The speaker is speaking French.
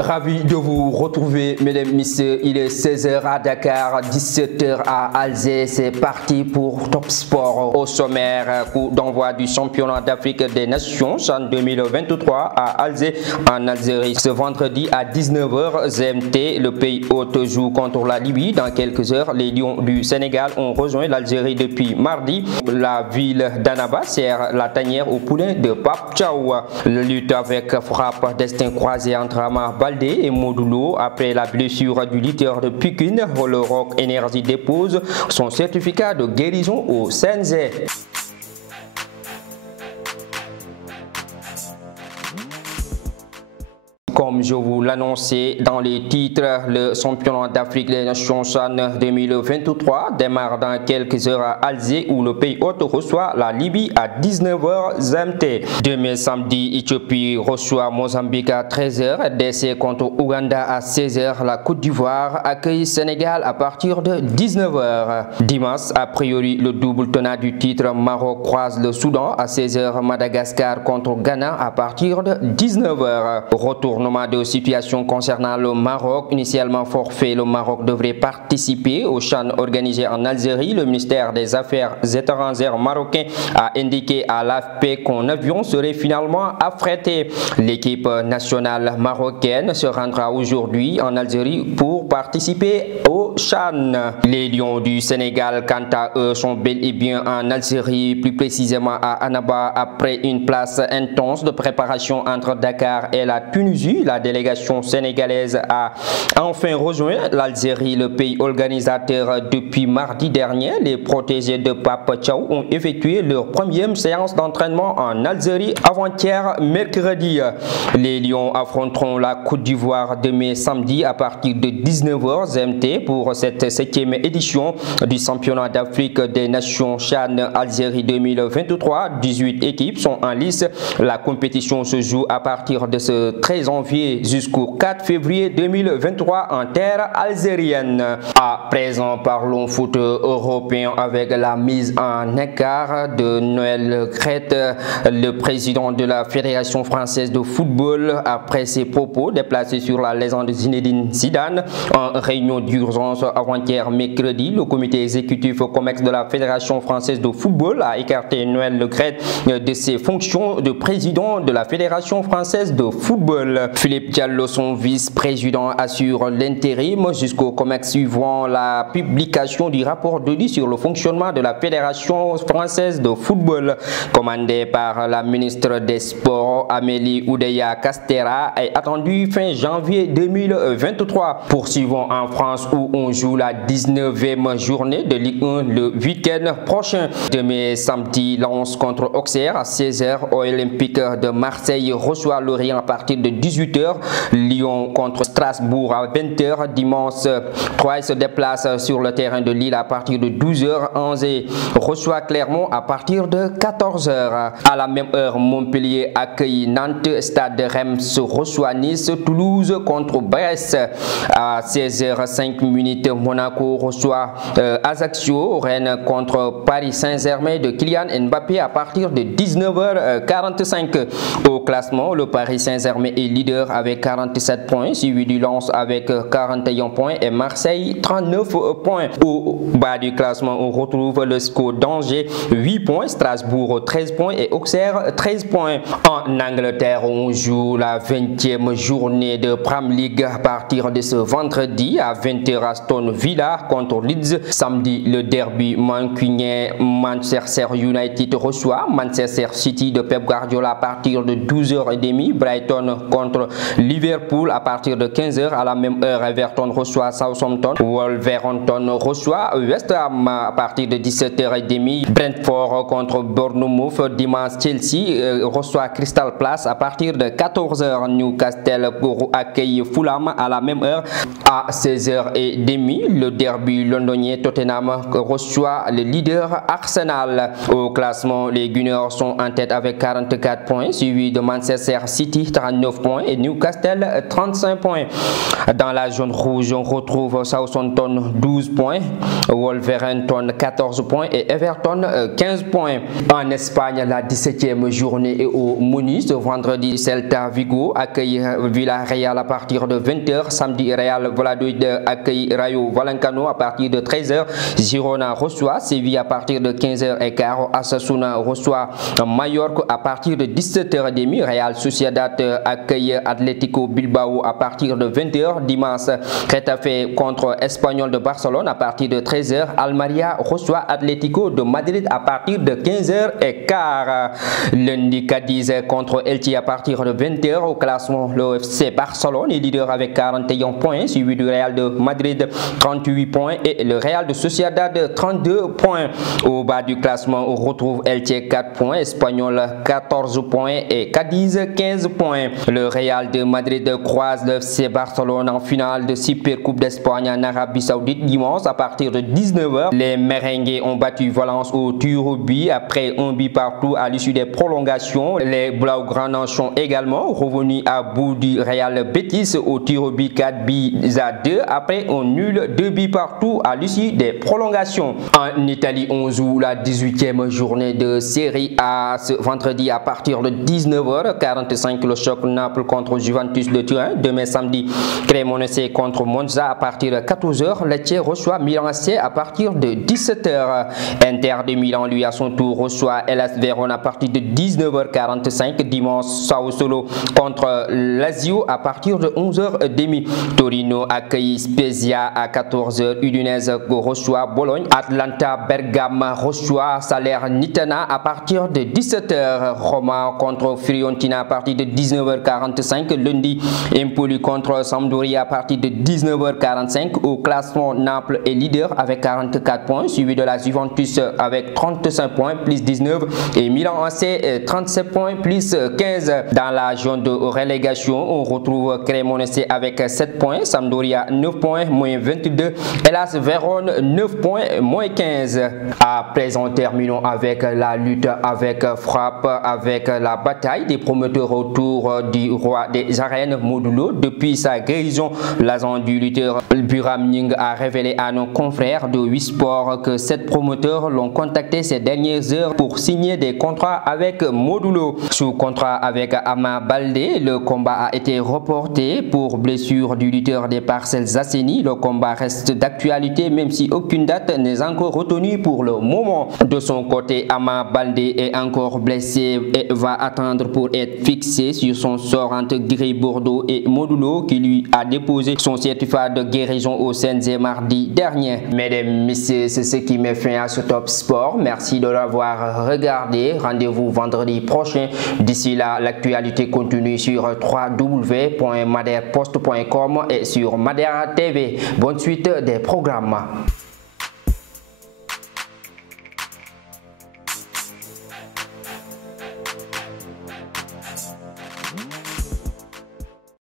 Ravi de vous retrouver, mesdames, messieurs. Il est 16h à Dakar, 17h à Alger. C'est parti pour Top Sport. Au sommaire, coup d'envoi du championnat d'Afrique des Nations en 2023 à Alger, en Algérie. Ce vendredi à 19h GMT, le pays hôte joue contre la Libye. Dans quelques heures, les Lions du Sénégal ont rejoint l'Algérie depuis mardi. La ville d'Annaba sert la tanière au poulain de Pape Thiaw. Le lutte avec frappe destin croisé entre Ama Baldé et Modulo après la blessure du leader de Pékin. Le Rock Énergie dépose son certificat de guérison au CNG. Comme je vous l'annonçais dans les titres, le championnat d'Afrique des Nations CHAN 2023 démarre dans quelques heures à Alger où le pays hôte reçoit la Libye à 19h GMT. Demain samedi, Éthiopie reçoit Mozambique à 13h, RDC contre Ouganda à 16h, la Côte d'Ivoire accueille Sénégal à partir de 19h. Dimanche, a priori, le double tenant du titre Maroc croise le Soudan à 16h, Madagascar contre Ghana à partir de 19h. Retournement de situation concernant le Maroc. Initialement forfait, le Maroc devrait participer au CHAN organisé en Algérie. Le ministère des Affaires étrangères marocain a indiqué à l'AFP qu'un avion serait finalement affrété. L'équipe nationale marocaine se rendra aujourd'hui en Algérie pour participer au CHAN. Les Lions du Sénégal, quant à eux, sont bel et bien en Algérie, plus précisément à Annaba, après une place intense de préparation entre Dakar et la Tunisie. La délégation sénégalaise a enfin rejoint l'Algérie, le pays organisateur, depuis mardi dernier. Les protégés de Pape Thiaw ont effectué leur première séance d'entraînement en Algérie avant-hier mercredi. Les Lions affronteront la Côte d'Ivoire demain samedi à partir de 19h GMT pour cette 7e édition du championnat d'Afrique des Nations CHAN Algérie 2023. 18 équipes sont en lice. La compétition se joue à partir de ce 13 janvier jusqu'au 4 février 2023 en terre algérienne. À présent, parlons foot européen avec la mise en écart de Noël Le Graët, le président de la Fédération française de football, après ses propos déplacés sur la légende Zinedine Zidane. En réunion d'urgence avant-hier mercredi, le comité exécutif COMEX de la Fédération française de football a écarté Noël Le Graët de ses fonctions de président de la Fédération française de football. Philippe Diallo, son vice-président, assure l'intérim jusqu'au COMEX suivant la publication du rapport d'audit sur le fonctionnement de la Fédération française de football, commandé par la ministre des Sports Amélie Oudéa Castéra, est attendu fin janvier 2023. Poursuivons en France où on joue la 19e journée de Ligue 1 le week-end prochain. Demain samedi, Lens contre Auxerre à 16h. Olympique de Marseille reçoit Lorient à partir de 18h. Lyon contre Strasbourg à 20h. Dimanche, Troyes se déplace sur le terrain de Lille à partir de 12h. Angers reçoit Clermont à partir de 14h. À la même heure, Montpellier accueille Nantes. Stade Reims reçoit Nice. Toulouse contre Brest. À 16h05, Monaco reçoit Ajaccio. Rennes contre Paris Saint-Germain de Kylian Mbappé à partir de 19h45. Au classement, le Paris Saint-Germain est leader avec 47 points, suivi du Lens avec 41 points et Marseille 39 points. Au bas du classement, on retrouve le SCO d'Angers 8 points, Strasbourg 13 points et Auxerre 13 points. En Angleterre, on joue la 20e journée de Premier League à partir de ce vendredi à 20h. Aston Villa contre Leeds. Samedi, le derby mancunien, Manchester United reçoit Manchester City de Pep Guardiola à partir de 12h30. Brighton contre Liverpool à partir de 15h. À la même heure, Everton reçoit Southampton. Wolverhampton reçoit West Ham à partir de 17h30. Brentford contre Bournemouth. Dimanche, Chelsea reçoit Crystal Palace à partir de 14h. Newcastle pour accueillir Fulham à la même heure. À 16h30, le derby londonien, Tottenham reçoit le leader Arsenal. Au classement, les Gunners sont en tête avec 44 points, suivi de Manchester City 39 points et Newcastle 35 points. Dans la zone rouge, on retrouve Southampton 12 points, Wolverhampton 14 points et Everton 15 points. En Espagne, la 17e journée est au Muni. continue. Ce vendredi, Celta Vigo accueille Villarreal à partir de 20h. Samedi, Real Valladolid accueille Rayo Vallecano à partir de 13h. Girona reçoit Séville à partir de 15h15. Osasuna reçoit Mallorca à partir de 17h30. Real Sociedad accueille Atlético Bilbao à partir de 20h. Dimanche, Getafe contre Espanyol de Barcelone à partir de 13h. Almeria reçoit Atlético de Madrid à partir de 15h15. Lundi, Cadiz contre Elche à partir de 20h. Au classement, le FC Barcelone est leader avec 41 points, suivi du Real de Madrid 38 points et le Real de Sociedad 32 points. Au bas du classement, on retrouve Elche 4 points, Espanyol 14 points et Cadiz 15 points. Le Real de Madrid croise le FC Barcelone en finale de Super Coupe d'Espagne en Arabie Saoudite dimanche à partir de 19h. Les Merengues ont battu Valence au tir au but après un but partout à l'issue des prolongations. Les Blaugrana sont également revenus à bout du Real Betis au tir au but 4 buts à 2 après un nul 2 buts partout à l'issue des prolongations. En Italie, on joue la 18e journée de Serie A ce vendredi à partir de 19h45. Le choc Naples contre Juventus de Turin. Demain samedi, Cremonese contre Monza à partir de 14h. Lecce reçoit Milan AC à partir de 17h. Inter de Milan, lui, à son tour, reçoit Hellas Vérone à partir de 19h45. Dimanche, Sassuolo contre Lazio à partir de 11h30. Torino accueille Spezia à 14h. Udinese reçoit Bologne. Atlanta Bergame reçoit Salernitana à partir de 17h. Roma contre Fiorentina à partir de 19h45. Lundi, Empoli contre Sampdoria à partir de 19h45. Au classement, Naples est leader avec 44 points, suivi de la Juventus avec 35 points plus 19 et Milan AC 37 points plus 15. Dans la zone de relégation, on retrouve Cremonese avec 7 points, Sampdoria 9 points, moins 22, Hellas Vérone 9 points, moins 15. À présent, terminons avec la lutte avec frappe, avec la bataille des promoteurs autour du roi des arènes Modou Lo. Depuis sa guérison, l'agent du lutteur Buram Ning a révélé à nos confrères de 8 Sports que 7 promoteurs l'ont contacté ces dernières heures pour signer des contrats avec Modou Lo. Sous contrat avec Ama Baldé, le combat a été reporté pour blessure du lutteur des Parcelles Assainies. Le combat reste d'actualité même si aucune date n'est encore retenue pour le moment. De son côté, Ama Baldé est encore blessé et va attendre pour être fixé sur son sort entre Gris Bordeaux et Modou Lo qui lui a déposé son certificat de guérison au CNG mardi dernier. Mesdames, messieurs, c'est ce qui met fin à ce Top Sport. Merci de l'avoir regardé. Rendez-vous vendredi prochain. D'ici là, l'actualité continue sur www.maderpost.com et sur Madera TV. Bonne suite des programmes.